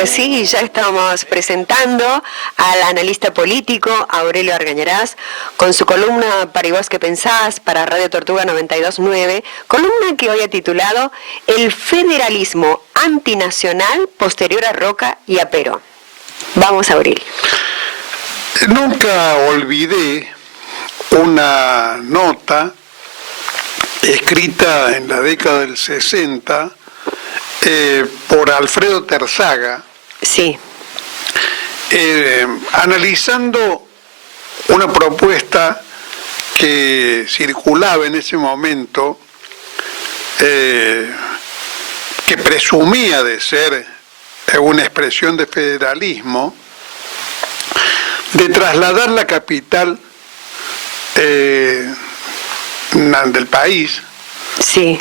Ahora sí, ya estamos presentando al analista político Aurelio Argañarás con su columna Para y vos que pensás para Radio Tortuga 92.9, columna que hoy ha titulado El federalismo antinacional posterior a Roca y a Perón. Vamos, Aurelio. Nunca olvidé una nota escrita en la década del 60 por Alfredo Terzaga, sí, analizando una propuesta que circulaba en ese momento, que presumía de ser una expresión de federalismo, de trasladar la capital del país, sí,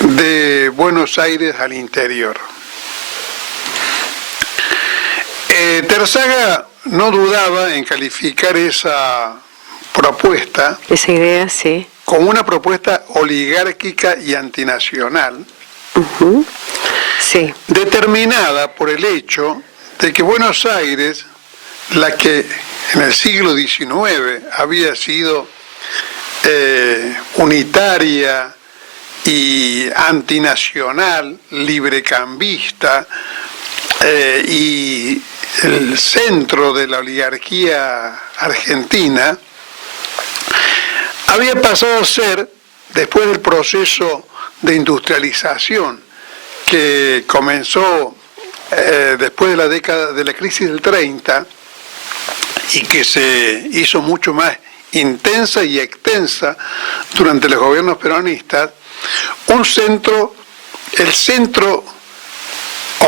de Buenos Aires al interior. Terzaga no dudaba en calificar esa propuesta, esa idea, sí, como una propuesta oligárquica y antinacional, sí, determinada por el hecho de que Buenos Aires, la que en el siglo XIX había sido unitaria y antinacional, librecambista, y el centro de la oligarquía argentina, había pasado a ser, después del proceso de industrialización que comenzó después de la década de la crisis del 30 y que se hizo mucho más intensa y extensa durante los gobiernos peronistas, el centro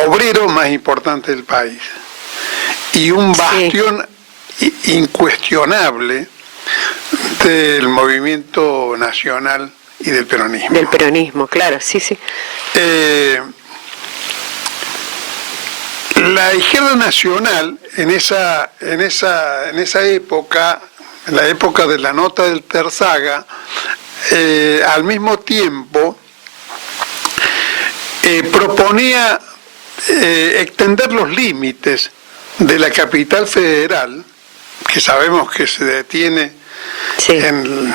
obrero más importante del país y un bastión incuestionable del movimiento nacional y del peronismo. Del peronismo, claro, sí, sí. La izquierda nacional en esa época, en la época de la nota del Terzaga, al mismo tiempo proponía extender los límites de la capital federal, que sabemos que se detiene en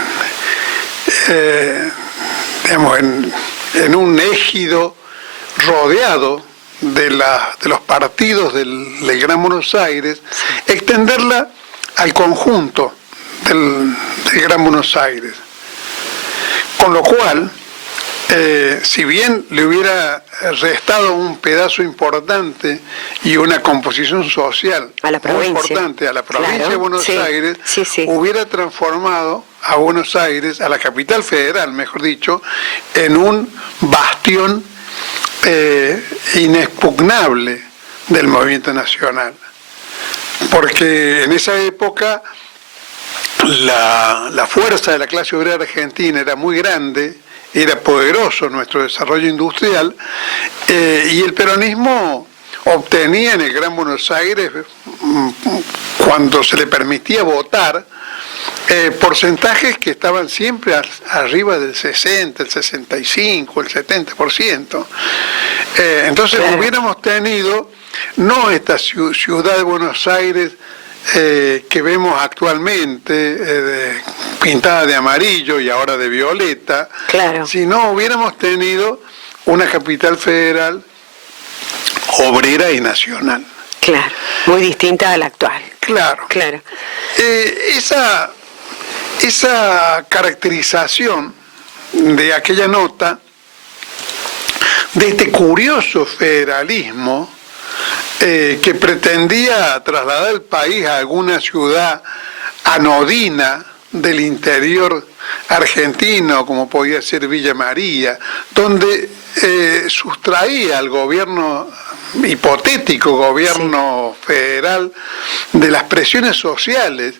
un ejido rodeado de los partidos del Gran Buenos Aires, extenderla al conjunto del Gran Buenos Aires. Con lo cual, si bien le hubiera restado un pedazo importante y una composición social muy importante a la provincia de Buenos Aires, hubiera transformado a Buenos Aires, a la capital federal, mejor dicho, en un bastión inexpugnable del movimiento nacional. Porque en esa época la fuerza de la clase obrera argentina era muy grande, era poderoso nuestro desarrollo industrial, y el peronismo obtenía en el Gran Buenos Aires, cuando se le permitía votar, porcentajes que estaban siempre arriba del 60, el 65, el 70%. Entonces hubiéramos tenido, no esta ciudad de Buenos Aires que vemos actualmente, pintada de amarillo y ahora de violeta, si no hubiéramos tenido una capital federal obrera y nacional. Claro, muy distinta a la actual. Claro. Esa caracterización de aquella nota, de este curioso federalismo que pretendía trasladar el país a alguna ciudad anodina del interior argentino, como podía ser Villa María, donde sustraía al gobierno, hipotético gobierno federal, de las presiones sociales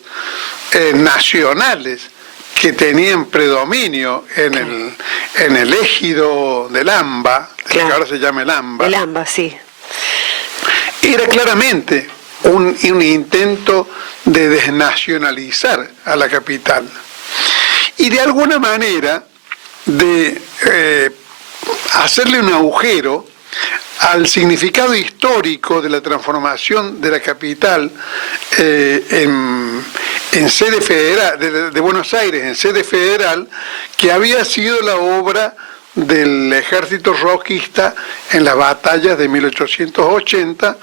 nacionales que tenían predominio en el ejido del AMBA, que ahora se llama el AMBA. El AMBA, sí. Era claramente un intento de desnacionalizar a la capital y de alguna manera de hacerle un agujero al significado histórico de la transformación de la capital en sede federal, de Buenos Aires en sede federal, que había sido la obra del ejército roquista en las batallas de 1880,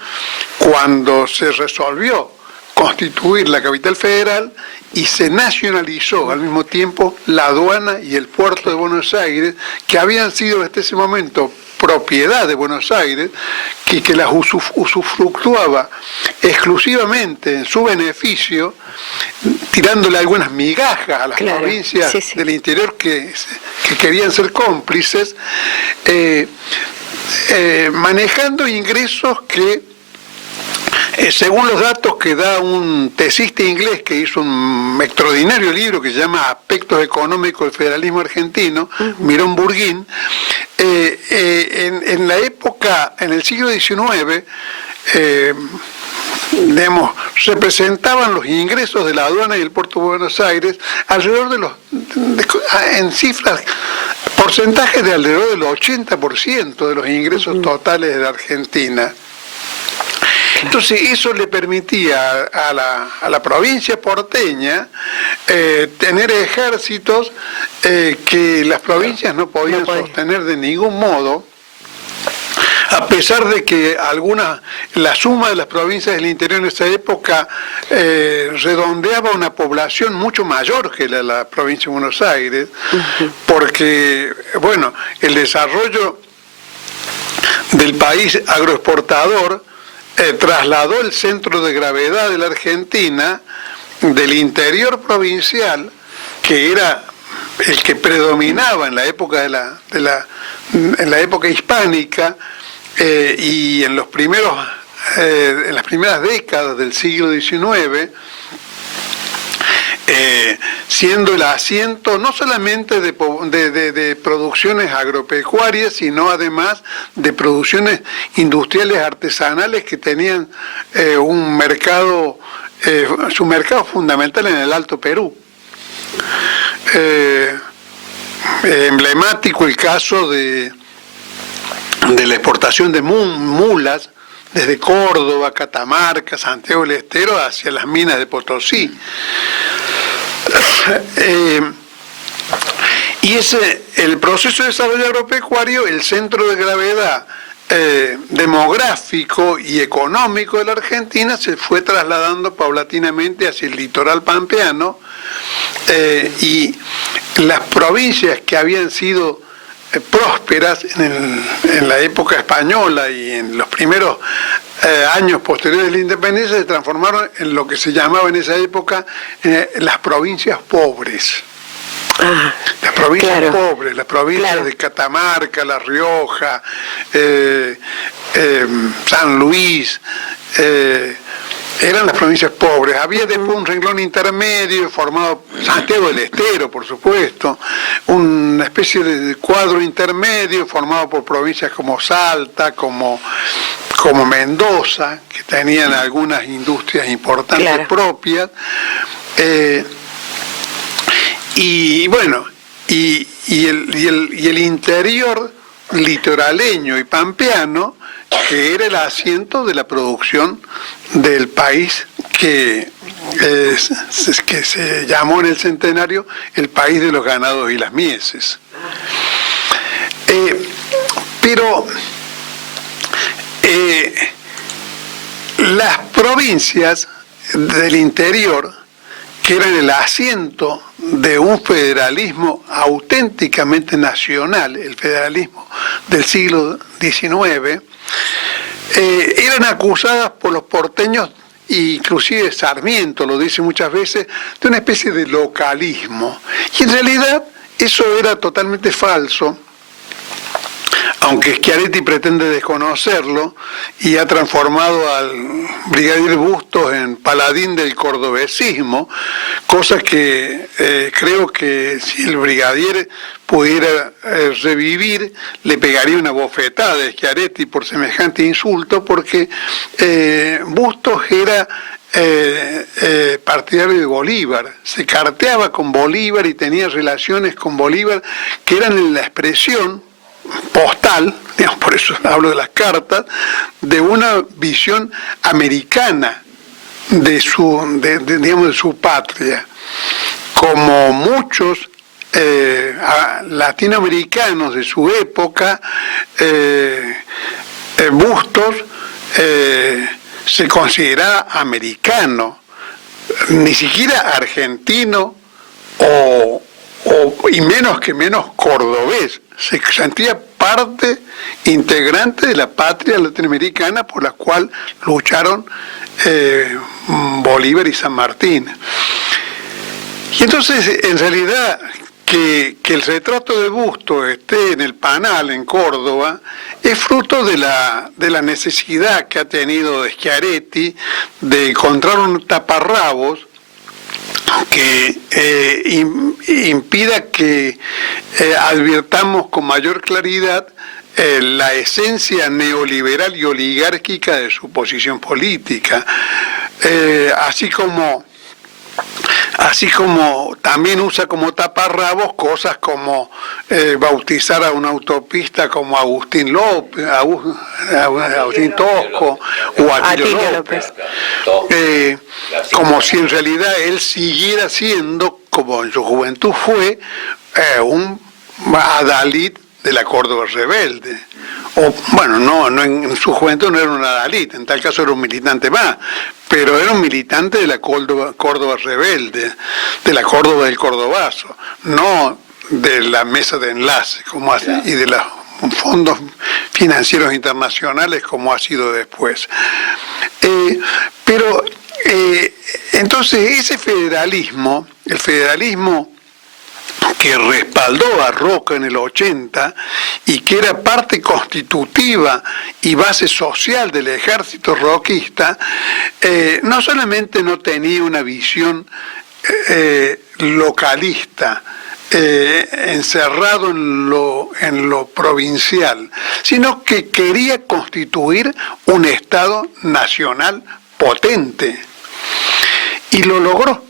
cuando se resolvió constituir la capital federal y se nacionalizó al mismo tiempo la aduana y el puerto de Buenos Aires, que habían sido hasta ese momento propiedad de Buenos Aires, que las usufructuaba exclusivamente en su beneficio, tirándole algunas migajas a las provincias del interior que querían ser cómplices, manejando ingresos que, según los datos que da un tesista inglés que hizo un extraordinario libro que se llama Aspectos Económicos del Federalismo Argentino, Mirón Burguín, en la época, en el siglo XIX, representaban los ingresos de la aduana y el puerto de Buenos Aires alrededor en cifras, porcentajes de alrededor del 80% de los ingresos totales de la Argentina. Entonces eso le permitía a la provincia porteña tener ejércitos que las provincias no podían sostener de ningún modo, a pesar de que la suma de las provincias del interior en esa época redondeaba una población mucho mayor que la provincia de Buenos Aires, porque, bueno, el desarrollo del país agroexportador trasladó el centro de gravedad de la Argentina del interior provincial, que era el que predominaba en la época en la época hispánica, y en las primeras décadas del siglo XIX, siendo el asiento no solamente de producciones agropecuarias, sino además de producciones industriales artesanales que tenían su mercado fundamental en el Alto Perú. Emblemático el caso de la exportación de mulas desde Córdoba, Catamarca, Santiago del Estero hacia las minas de Potosí. Y el proceso de desarrollo agropecuario, el centro de gravedad demográfico y económico de la Argentina se fue trasladando paulatinamente hacia el litoral pampeano, y las provincias que habían sido prósperas en la época española y en los primeros años posteriores de la independencia se transformaron en lo que se llamaba en esa época las provincias pobres. Las provincias pobres, las provincias de Catamarca, La Rioja, San Luis, eran las provincias pobres. Había después un renglón intermedio formado, Santiago del Estero, por supuesto, una especie de cuadro intermedio formado por provincias como Salta, como Mendoza, que tenían algunas industrias importantes propias. Y bueno, y el interior litoraleño y pampeano, que era el asiento de la producción del país que se llamó en el centenario el país de los ganados y las mieses. Pero las provincias del interior, que eran el asiento de un federalismo auténticamente nacional, el federalismo del siglo XIX, eran acusadas por los porteños, inclusive Sarmiento lo dice muchas veces, de una especie de localismo. Y en realidad eso era totalmente falso, aunque Schiaretti pretende desconocerlo y ha transformado al brigadier Bustos en paladín del cordobesismo, cosa que creo que si el brigadier pudiera revivir, le pegaría una bofetada de Schiaretti por semejante insulto, porque Bustos era partidario de Bolívar, se carteaba con Bolívar y tenía relaciones con Bolívar que eran la expresión postal, digamos, por eso hablo de las cartas, de una visión americana de su patria, como muchos latinoamericanos de su época, Bustos se consideraba americano, ni siquiera argentino y menos cordobés. Se sentía parte integrante de la patria latinoamericana por la cual lucharon Bolívar y San Martín. Y entonces, en realidad, que el retrato de Bustos esté en el Panal, en Córdoba, es fruto de la necesidad que ha tenido Schiaretti de encontrar un taparrabos que impida que advirtamos con mayor claridad la esencia neoliberal y oligárquica de su posición política, así como también usa como taparrabos cosas como bautizar a una autopista como Agustín López, Agustín Tosco o Atilio López, como si en realidad él siguiera siendo, como en su juventud fue, un adalid de la Córdoba rebelde. O, bueno, no en su juventud no era un adalid, en tal caso era un militante más, pero era un militante de la Córdoba rebelde, de la Córdoba del Cordobazo, no de la mesa de enlace y de los fondos financieros internacionales como ha sido después. Entonces ese federalismo, el federalismo que respaldó a Roca en el 80 y que era parte constitutiva y base social del ejército roquista, no solamente no tenía una visión localista, encerrado en lo provincial, sino que quería constituir un Estado nacional potente. Y lo logró.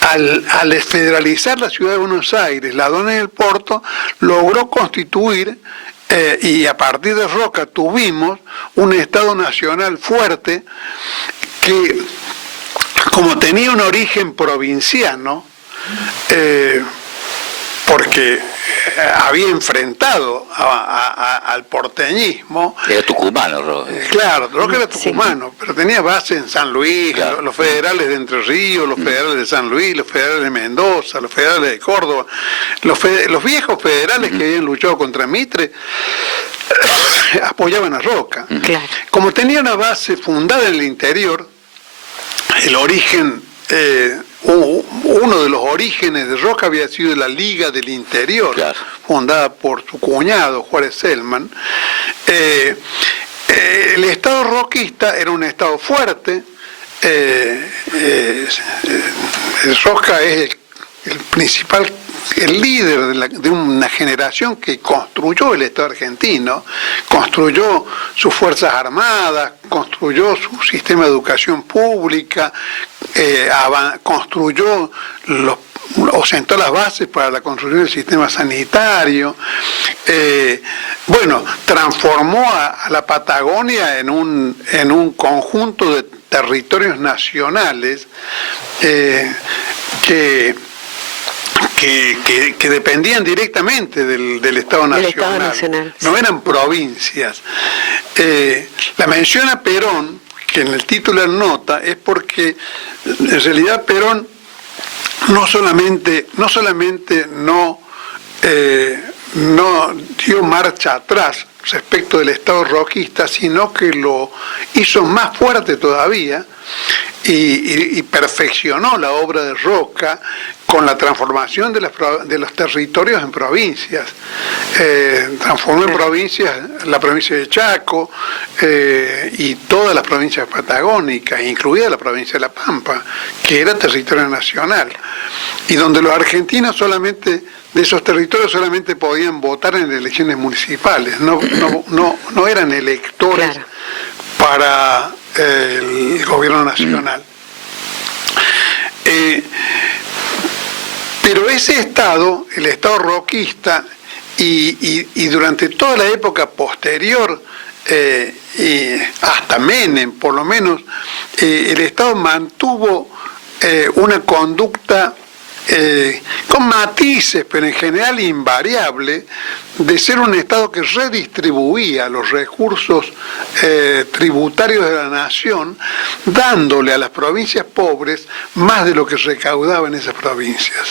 Al federalizar la ciudad de Buenos Aires, la aduana y el puerto, logró constituir, y a partir de Roca tuvimos un Estado nacional fuerte que, como tenía un origen provinciano, porque había enfrentado al porteñismo. Era tucumano, Roca. Claro, Roca era tucumano, sí, pero tenía base en San Luis, claro, los federales de Entre Ríos, los federales de San Luis, los federales de Mendoza, los federales de Córdoba, los viejos federales que habían luchado contra Mitre apoyaban a Roca. Claro. Como tenía una base fundada en el interior, el origen... uno de los orígenes de Roca había sido la Liga del Interior, claro, fundada por su cuñado Juárez Selman. El Estado roquista era un Estado fuerte. Roca es el principal, el líder de una generación que construyó el Estado argentino, construyó sus Fuerzas Armadas, construyó su sistema de educación pública, construyó o sentó las bases para la construcción del sistema sanitario, transformó a la Patagonia en un conjunto de territorios nacionales que dependían directamente del Estado Nacional. No eran provincias. La mención a Perón, que en el título nota, es porque en realidad Perón no solamente no dio marcha atrás respecto del Estado roquista, sino que lo hizo más fuerte todavía y perfeccionó la obra de Roca con la transformación de los territorios en provincias. Transformó en provincias la provincia de Chaco y todas las provincias patagónicas, incluida la provincia de La Pampa, que era territorio nacional, y donde los argentinos solamente de esos territorios solamente podían votar en elecciones municipales, no eran electores, claro, para el gobierno nacional. Pero ese Estado, el Estado roquista, y durante toda la época posterior, y hasta Menem por lo menos, el Estado mantuvo una conducta con matices, pero en general invariable, de ser un Estado que redistribuía los recursos tributarios de la nación, dándole a las provincias pobres más de lo que recaudaba en esas provincias.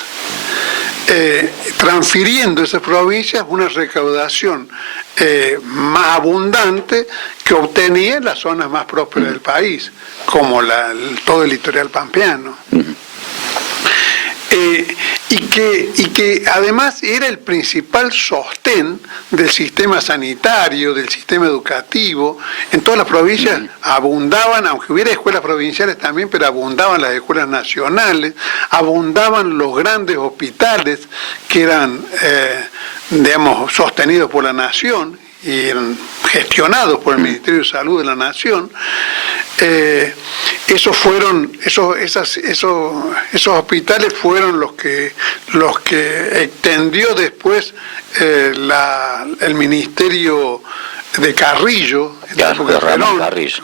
Transfiriendo a esas provincias una recaudación más abundante que obtenía en las zonas más prósperas del país, como todo el litoral pampeano. Y que además era el principal sostén del sistema sanitario, del sistema educativo. En todas las provincias abundaban, aunque hubiera escuelas provinciales también, pero abundaban las escuelas nacionales, abundaban los grandes hospitales que eran, sostenidos por la nación y eran gestionados por el Ministerio de Salud de la Nación. Esos hospitales fueron los que extendió después el Ministerio de Carrillo, en la época de Perón,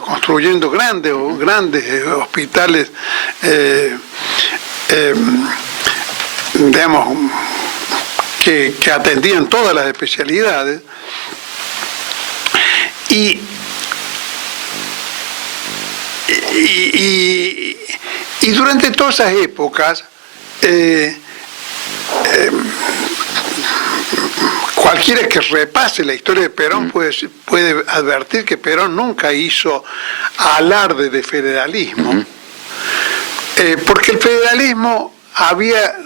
construyendo grandes hospitales, que atendían todas las especialidades. Y durante todas esas épocas, cualquiera que repase la historia de Perón puede advertir que Perón nunca hizo alarde de federalismo, porque el federalismo había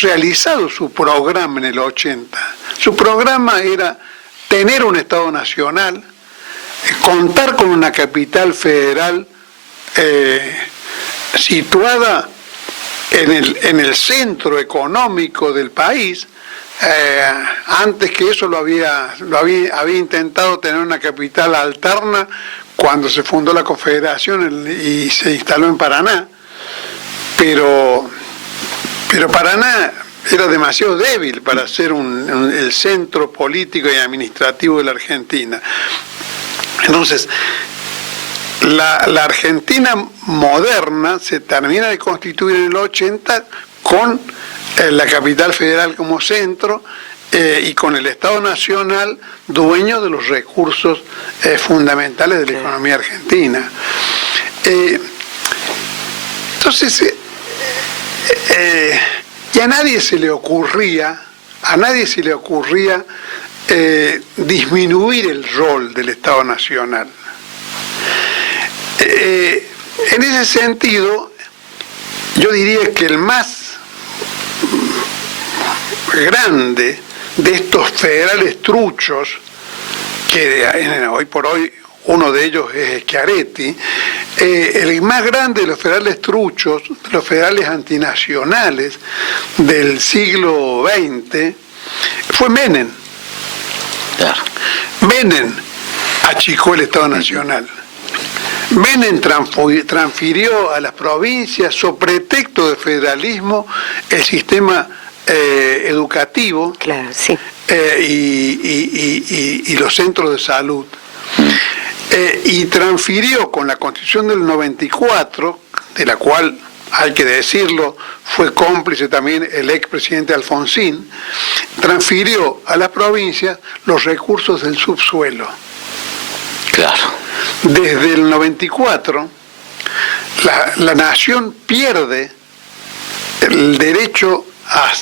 realizado su programa en el 80. Su programa era tener un Estado nacional, contar con una capital federal situada en el centro económico del país. Antes que eso había intentado tener una capital alterna cuando se fundó la Confederación y se instaló en Paraná, pero Paraná era demasiado débil para ser el centro político y administrativo de la Argentina. Entonces, la Argentina moderna se termina de constituir en el 80 con la capital federal como centro y con el Estado Nacional dueño de los recursos fundamentales de la economía argentina. Entonces, y a nadie se le ocurría disminuir el rol del Estado Nacional. En ese sentido, yo diría que el más grande de estos federales truchos, que hoy por hoy uno de ellos es Schiaretti, el más grande de los federales truchos, de los federales antinacionales del siglo XX, fue Menem. Claro. Menem achicó el Estado Nacional. Menem transfirió a las provincias, sobre pretexto de federalismo, el sistema educativo, claro, sí, y los centros de salud. Y transfirió con la Constitución del 94, de la cual, hay que decirlo, fue cómplice también el expresidente Alfonsín, transfirió a las provincias los recursos del subsuelo. Claro. Desde el 94, la nación pierde el derecho a,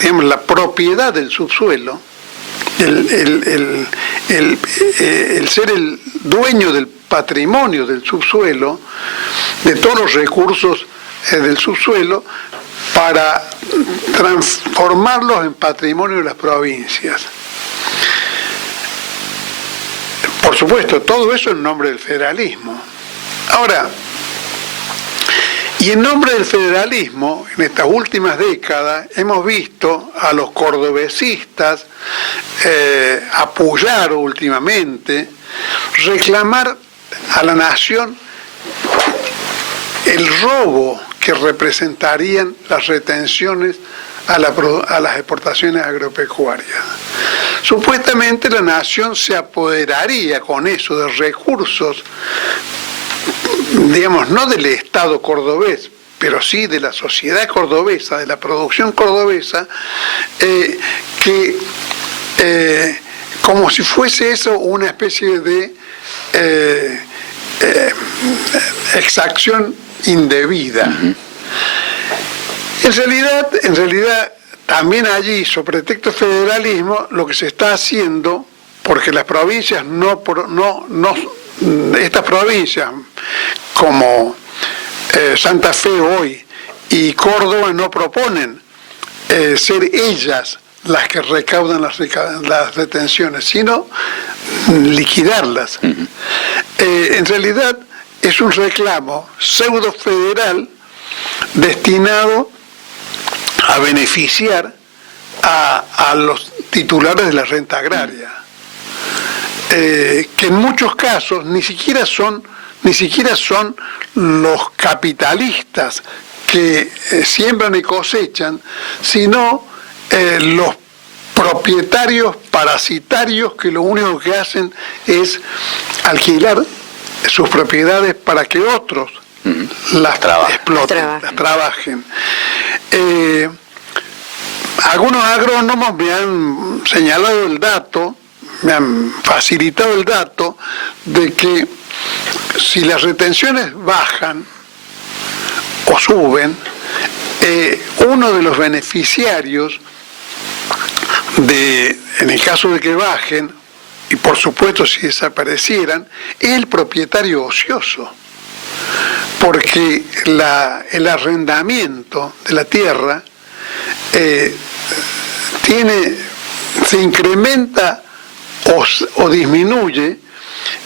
digamos, la propiedad del subsuelo, el ser el dueño del patrimonio del subsuelo, de todos los recursos del subsuelo, para transformarlos en patrimonio de las provincias. Por supuesto, todo eso en nombre del federalismo. Ahora, y en nombre del federalismo, en estas últimas décadas, hemos visto a los cordobesistas apoyar últimamente, reclamar a la nación el robo que representarían las retenciones a las exportaciones agropecuarias. Supuestamente la nación se apoderaría con eso de recursos, digamos, no del Estado cordobés, pero sí de la sociedad cordobesa, de la producción cordobesa, como si fuese eso una especie de exacción indebida. Uh-huh. En realidad, también allí, sobre pretexto federalismo, lo que se está haciendo, porque las provincias estas provincias como Santa Fe hoy y Córdoba no proponen ser ellas las que recaudan las retenciones, sino liquidarlas. Uh-huh. En realidad es un reclamo pseudo federal destinado a beneficiar a los titulares de la renta agraria, que en muchos casos ni siquiera son los capitalistas que siembran y cosechan, sino los propietarios parasitarios que lo único que hacen es alquilar sus propiedades para que otros las exploten, las trabajen. Algunos agrónomos me han señalado el dato, me han facilitado el dato de que si las retenciones bajan o suben, uno de los beneficiarios en el caso de que bajen, y por supuesto si desaparecieran, es el propietario ocioso, porque el arrendamiento de la tierra se incrementa o disminuye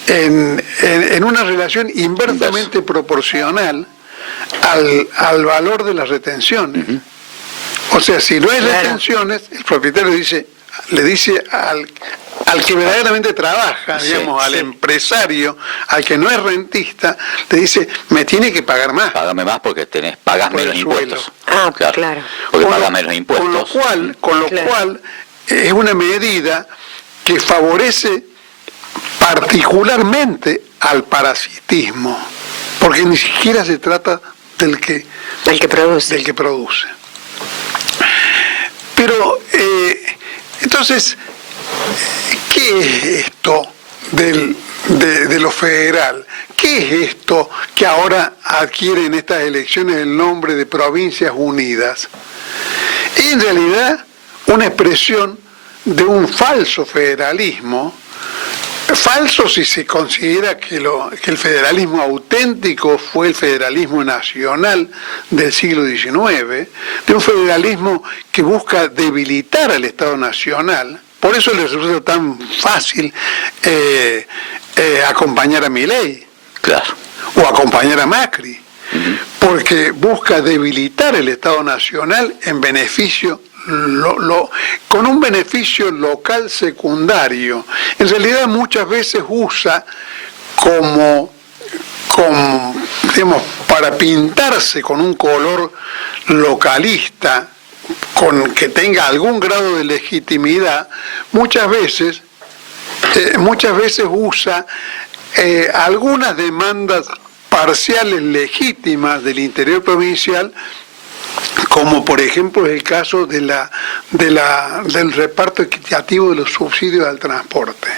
en una relación inversamente proporcional al valor de las retenciones. Uh-huh. O sea, si no hay retenciones, el propietario le dice al que verdaderamente trabaja, digamos, al empresario, al que no es rentista, le dice, me tiene que pagar más. Págame más porque pagas menos impuestos. Claro. Porque pagas menos impuestos. Con lo cual es una medida que favorece particularmente al parasitismo, porque ni siquiera se trata del que produce. Pero, entonces, ¿qué es esto de lo federal? ¿Qué es esto que ahora adquiere en estas elecciones el nombre de Provincias Unidas? Es en realidad una expresión de un falso federalismo, falso si se considera que el federalismo auténtico fue el federalismo nacional del siglo XIX, de un federalismo que busca debilitar al Estado Nacional. Por eso les resulta tan fácil acompañar a Milei, claro, o acompañar a Macri, porque busca debilitar el Estado Nacional en beneficio con un beneficio local secundario. En realidad muchas veces usa digamos, para pintarse con un color localista, que tenga algún grado de legitimidad, muchas veces usa algunas demandas parciales legítimas del interior provincial, como por ejemplo es el caso del reparto equitativo de los subsidios al transporte.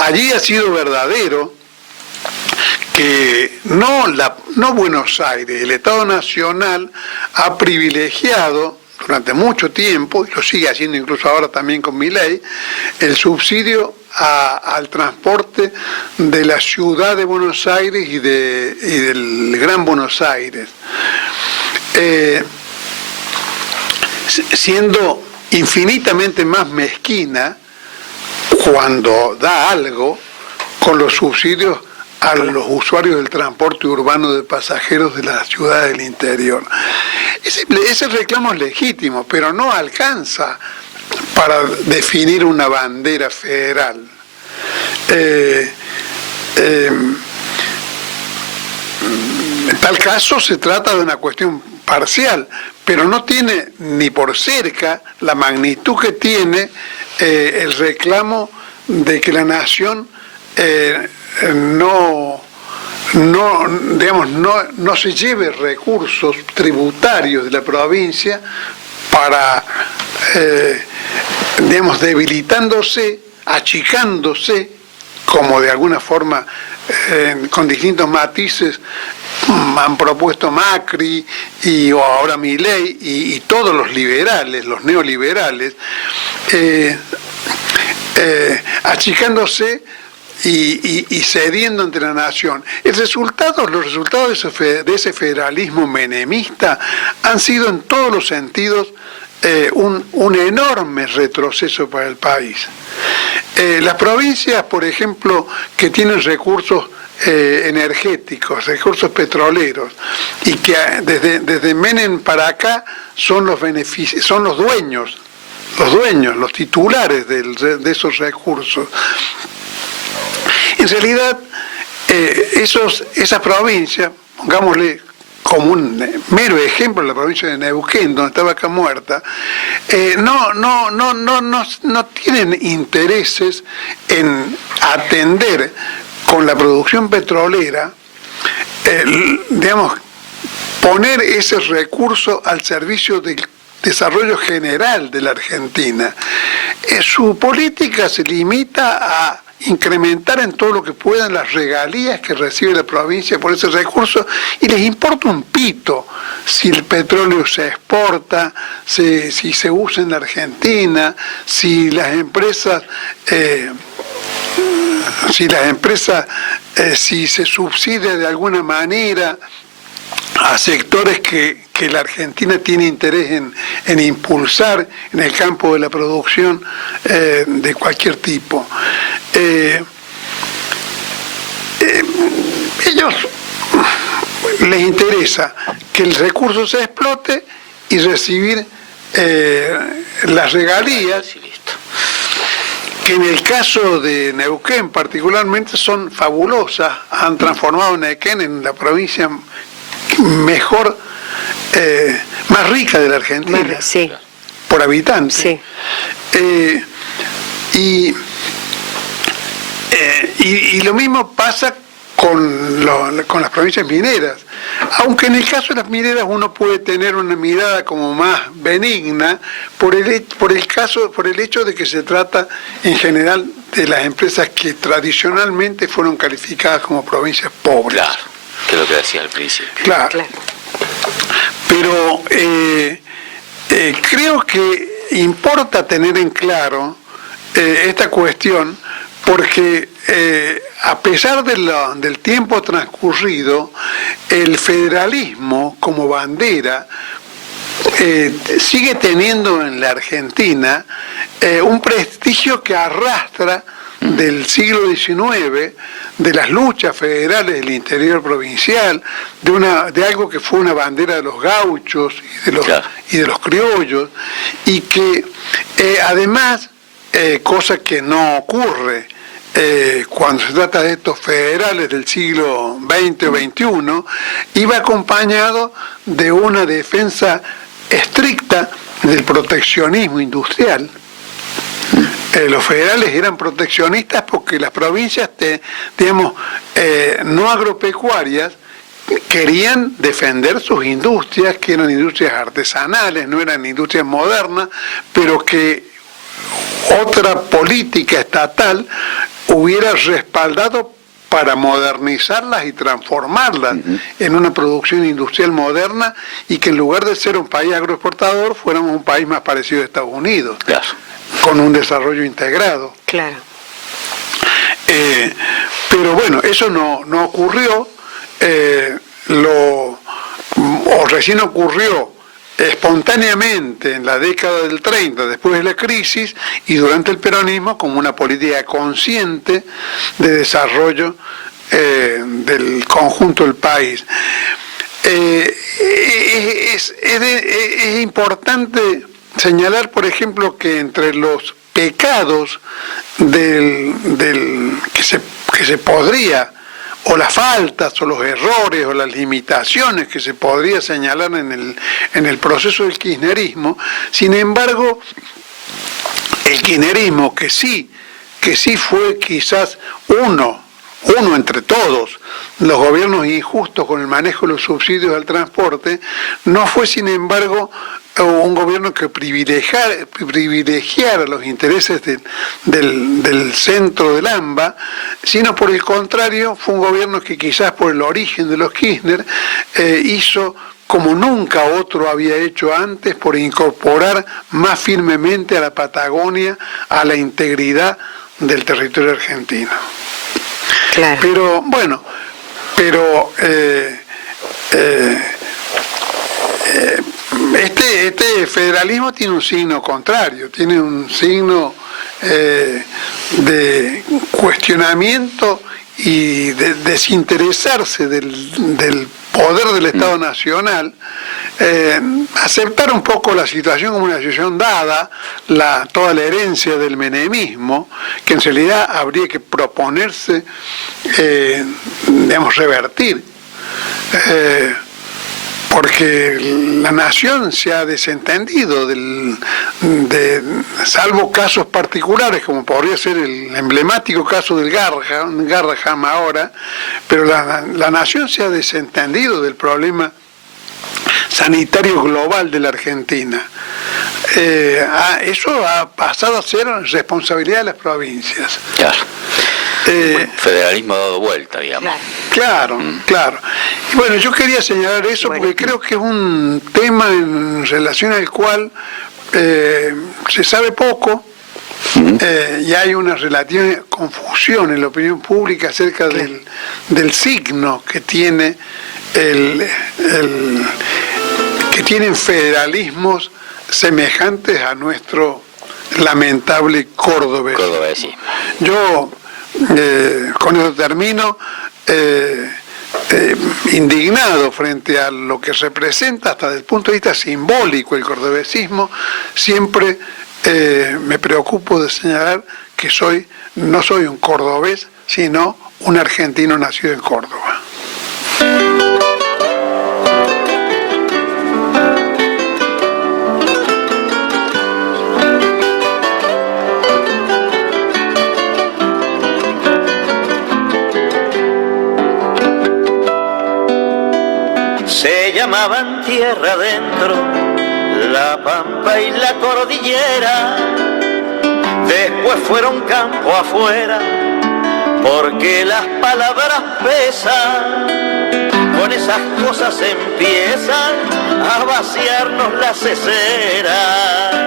Allí ha sido verdadero que no Buenos Aires, el Estado Nacional ha privilegiado durante mucho tiempo, y lo sigue haciendo incluso ahora también con Milei, el subsidio al transporte de la ciudad de Buenos Aires y del Gran Buenos Aires, siendo infinitamente más mezquina cuando da algo con los subsidios a los usuarios del transporte urbano de pasajeros de las ciudades del interior. Ese reclamo es legítimo, pero no alcanza para definir una bandera federal. En tal caso se trata de una cuestión parcial, pero no tiene ni por cerca la magnitud que tiene el reclamo de que la nación no se lleve recursos tributarios de la provincia para, debilitándose, achicándose, como de alguna forma, con distintos matices, han propuesto Macri o ahora Milei y todos los liberales, los neoliberales, achicándose y cediendo ante la nación. Los resultados de ese federalismo menemista han sido en todos los sentidos un enorme retroceso para el país. Las provincias, por ejemplo, que tienen recursos energéticos, recursos petroleros, y que desde Menem para acá son los dueños, los titulares de esos recursos. En realidad, esas provincias, pongámosle como un mero ejemplo, la provincia de Neuquén, donde está Vaca Muerta, no tienen intereses en atender con la producción petrolera, poner ese recurso al servicio del desarrollo general de la Argentina. Su política se limita a incrementar en todo lo que puedan las regalías que recibe la provincia por ese recurso, y les importa un pito si el petróleo se exporta, si se usa en la Argentina, si las empresas si se subsidia de alguna manera a sectores que la Argentina tiene interés en impulsar en el campo de la producción de cualquier tipo. Ellos les interesa que el recurso se explote y recibir las regalías, que en el caso de Neuquén particularmente son fabulosas. Han transformado Neuquén en la provincia mejor, más rica de la Argentina, sí, por habitante. Sí. Y lo mismo pasa con las provincias mineras, aunque en el caso de las mineras uno puede tener una mirada como más benigna por el hecho de que se trata en general de las empresas que tradicionalmente fueron calificadas como provincias pobres. Claro, que es lo que decía al principio. Claro. Pero creo que importa tener en claro esta cuestión, porque a pesar del tiempo transcurrido, el federalismo como bandera sigue teniendo en la Argentina un prestigio que arrastra del siglo XIX, de las luchas federales del interior provincial, de algo que fue una bandera de los gauchos y de los criollos, y que además, cosa que no ocurre cuando se trata de estos federales del siglo XX o XXI, iba acompañado de una defensa estricta del proteccionismo industrial. Los federales eran proteccionistas porque las provincias, no agropecuarias, querían defender sus industrias, que eran industrias artesanales, no eran industrias modernas, pero que otra política estatal hubiera respaldado para modernizarlas y transformarlas en una producción industrial moderna, y que en lugar de ser un país agroexportador fuéramos un país más parecido a Estados Unidos, claro, con un desarrollo integrado. Claro. Pero bueno, eso no ocurrió, o recién ocurrió espontáneamente en la década del 30, después de la crisis, y durante el peronismo, como una política consciente de desarrollo del conjunto del país. Es importante señalar, por ejemplo, que entre los pecados que se podría o las faltas o los errores o las limitaciones que se podría señalar en el proceso del kirchnerismo. Sin embargo, el kirchnerismo, que sí fue quizás uno entre todos los gobiernos injustos con el manejo de los subsidios al transporte, no fue sin embargo un gobierno que privilegiara los intereses del centro del AMBA, sino por el contrario fue un gobierno que quizás por el origen de los Kirchner hizo como nunca otro había hecho antes, por incorporar más firmemente a la Patagonia a la integridad del territorio argentino. Claro. Pero bueno, este federalismo tiene un signo contrario, tiene un signo de cuestionamiento y de desinteresarse del poder del Estado Nacional, aceptar un poco la situación como una situación dada, toda la herencia del menemismo, que en realidad habría que proponerse, revertir, porque la nación se ha desentendido salvo casos particulares, como podría ser el emblemático caso del Garraham ahora, pero la nación se ha desentendido del problema sanitario global de la Argentina. Eso ha pasado a ser responsabilidad de las provincias. Claro. Federalismo ha dado vuelta, digamos. Claro. Y bueno, yo quería señalar eso porque creo que es un tema en relación al cual se sabe poco y hay una relativa confusión en la opinión pública acerca del signo que tiene que tienen federalismos semejantes a nuestro lamentable cordobesismo. Yo con eso termino, indignado frente a lo que representa hasta desde el punto de vista simbólico el cordobesismo. Siempre me preocupo de señalar que no soy un cordobés, sino un argentino nacido en Córdoba. Se llamaban tierra adentro la Pampa y la Cordillera, después fueron campo afuera, porque las palabras pesan, con esas cosas empiezan a vaciarnos las ceceras.